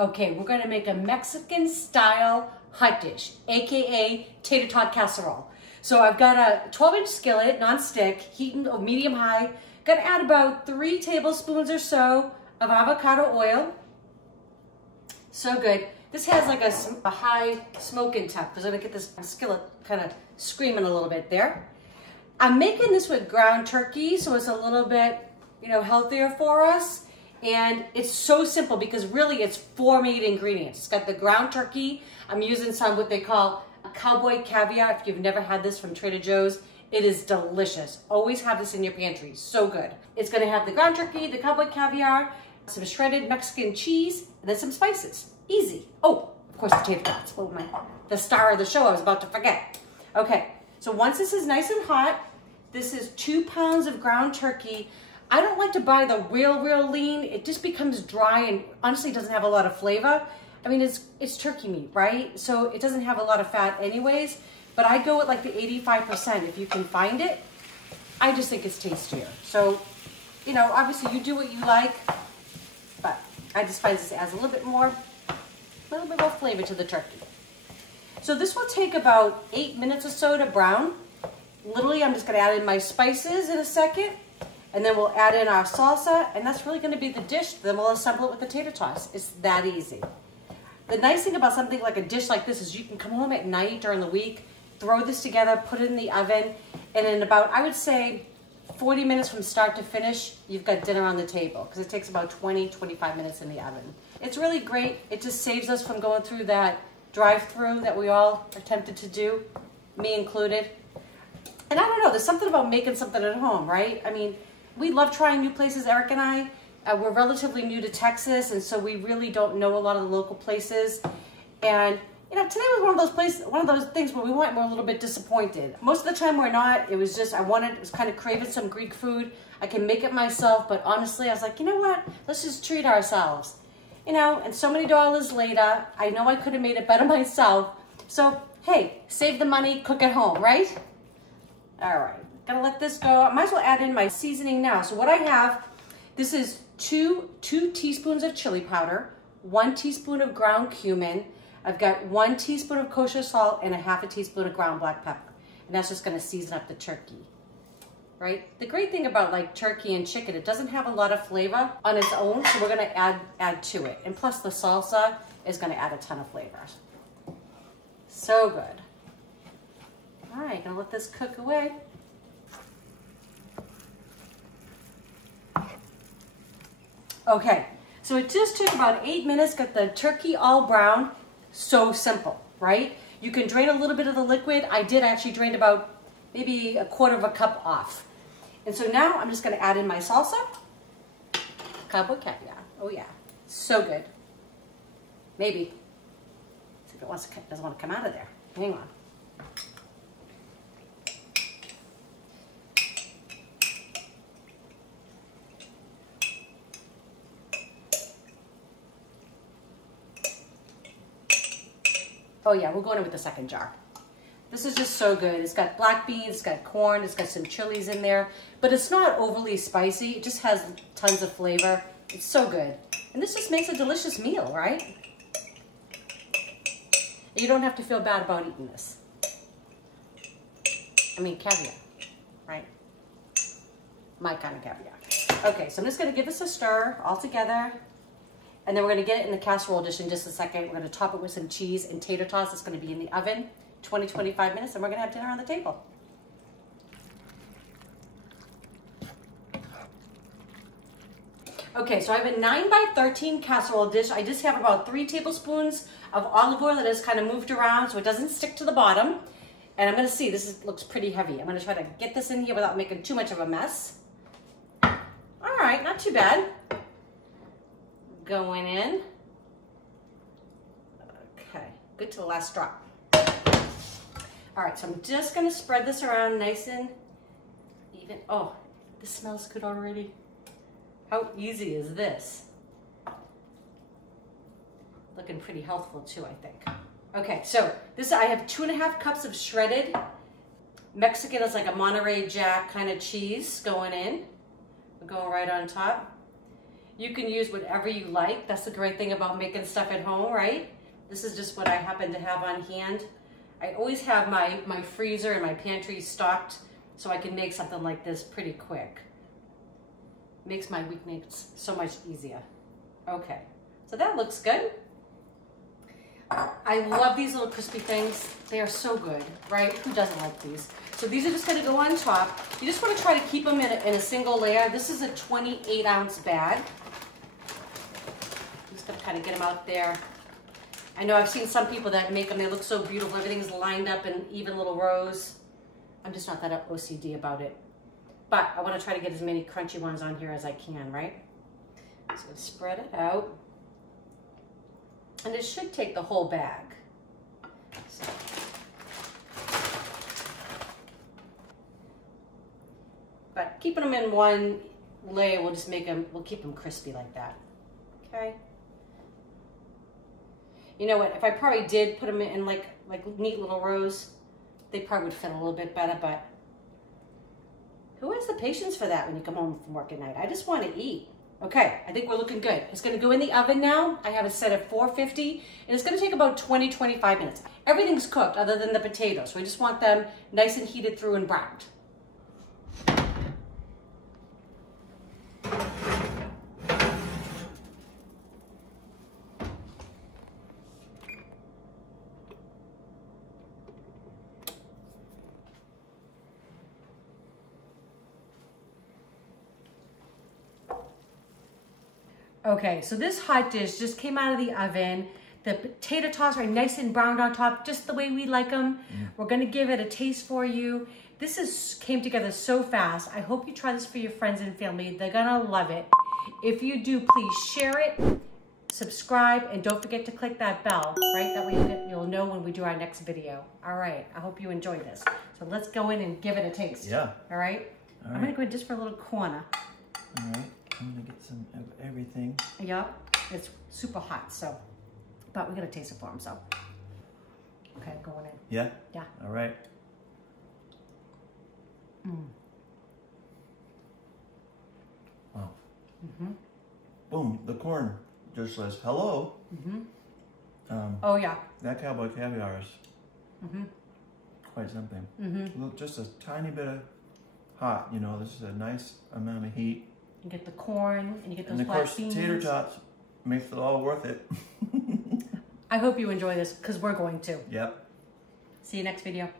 Okay, we're gonna make a Mexican style hot dish, AKA Tater Tot casserole. So I've got a 12-inch skillet, non-stick, heating medium high. Gonna add about 3 tablespoons or so of avocado oil. So good. This has like a high smoking temp because I'm gonna get this skillet kind of screaming a little bit there. I'm making this with ground turkey, so it's a little bit, healthier for us. And it's so simple because really it's 4 main ingredients. It's got the ground turkey. I'm using some what they call cowboy caviar. If you've never had this from Trader Joe's, it is delicious. Always have this in your pantry, so good. It's gonna have the ground turkey, the cowboy caviar, some shredded Mexican cheese, and then some spices. Easy. Oh, of course the Tater Tots. Oh my, the star of the show I was about to forget. Okay, so once this is nice and hot, this is 2 pounds of ground turkey. I don't like to buy the real lean. It just becomes dry and honestly doesn't have a lot of flavor. I mean, it's turkey meat, right? So it doesn't have a lot of fat anyways, but I go with like the 85% if you can find it. I just think it's tastier. So, obviously you do what you like, but I just find this adds a little bit more flavor to the turkey. So this will take about 8 minutes or so to brown. Literally, I'm just gonna add in my spices in a second, and then we'll add in our salsa, and that's really gonna be the dish. Then we'll assemble it with the tater tots. It's that easy. The nice thing about something like a dish like this is you can come home at night during the week, throw this together, put it in the oven, and in about, I would say, 40 minutes from start to finish, you've got dinner on the table, because it takes about 20-25 minutes in the oven. It's really great. It just saves us from going through that drive-through that we all are tempted to do, me included. And I don't know, there's something about making something at home, right? I mean, we love trying new places, Eric and I. We're relatively new to Texas, and so we really don't know a lot of the local places. And today was one of those things where we went and we're a little bit disappointed. Most of the time we're not. It was just, I was kind of craving some Greek food. I can make it myself, but honestly, I was like, you know what? Let's just treat ourselves. And so many dollars later, I know I could have made it better myself. So, hey, save the money, cook at home, right? All right, gonna let this go. I might as well add in my seasoning now. So what I have, this is two teaspoons of chili powder, 1 teaspoon of ground cumin. I've got 1 teaspoon of kosher salt and a ½ teaspoon of ground black pepper. And that's just gonna season up the turkey, right? The great thing about like turkey and chicken, it doesn't have a lot of flavor on its own, so we're gonna add to it. And plus the salsa is gonna add a ton of flavor. So good. All right, gonna let this cook away. Okay, so it just took about 8 minutes, got the turkey all brown. So simple, right? You can drain a little bit of the liquid. I did actually drain about maybe 1/4 cup off. And so now I'm just gonna add in my salsa. Cowboy caviar, oh yeah, so good. Maybe, see if it doesn't want to come out of there. Hang on. Oh yeah, we're going in with the second jar. This is just so good. It's got black beans, it's got corn, it's got some chilies in there, but it's not overly spicy. It just has tons of flavor. It's so good. And this just makes a delicious meal, right? You don't have to feel bad about eating this. I mean, caviar, right? My kind of caviar. Okay, so I'm just gonna give this a stir all together. And then we're gonna get it in the casserole dish in just a second. We're gonna top it with some cheese and tater tots. It's gonna be in the oven, 20-25 minutes, and we're gonna have dinner on the table. Okay, so I have a 9x13 casserole dish. I just have about 3 tablespoons of olive oil that is kind of moved around so it doesn't stick to the bottom. And I'm gonna see, looks pretty heavy. I'm gonna try to get this in here without making too much of a mess. All right, not too bad. Going in. Okay, good to the last drop. All right, so I'm just gonna spread this around nice and even. Oh, this smells good already. How easy is this? Looking pretty healthful too, I think. Okay, so I have 2½ cups of shredded Mexican. It's like a Monterey Jack kind of cheese going in. We're going right on top. You can use whatever you like. That's the great thing about making stuff at home, right? This is just what I happen to have on hand. I always have my freezer and my pantry stocked so I can make something like this pretty quick. Makes my weeknights so much easier. Okay, so that looks good. I love these little crispy things. They are so good, right? Who doesn't like these? So these are just gonna go on top. You just wanna try to keep them in a single layer. This is a 28-ounce bag. I'm just gonna kind of get them out there. I know I've seen some people that make them, they look so beautiful. Everything's lined up in even little rows. I'm just not that OCD about it. But I wanna try to get as many crunchy ones on here as I can, right? So spread it out. And it should take the whole bag. So. But keeping them in one layer will just make them, we'll keep them crispy like that. Okay. You know what, if I probably did put them in like neat little rows, they probably would fit a little bit better, but who has the patience for that when you come home from work at night? I just want to eat. Okay, I think we're looking good. It's gonna go in the oven now. I have it set at 450, and it's gonna take about 20-25 minutes. Everything's cooked other than the potatoes, so we just want them nice and heated through and browned. Okay, so this hot dish just came out of the oven. The tater tots are nice and browned on top, just the way we like them. We're gonna give it a taste for you. This came together so fast. I hope you try this for your friends and family. They're gonna love it. If you do, please share it, subscribe, and don't forget to click that bell, right? That way you'll know when we do our next video. All right, I hope you enjoy this. So let's go in and give it a taste. Yeah. All right? I'm gonna go in just for a little corner. All right. I'm gonna get some of everything. Yep, it's super hot, so, but we're gonna taste it for them, so. Okay, I'm going in. Yeah? Yeah. All right. Oh. Boom, the corn just says hello. Oh yeah. That cowboy caviar is quite something. Look, just a tiny bit of hot, you know, this is a nice amount of heat. You get the corn, and you get those and of black course, beans. Tater Tots makes it all worth it. I hope you enjoy this, because we're going to. Yep. See you next video.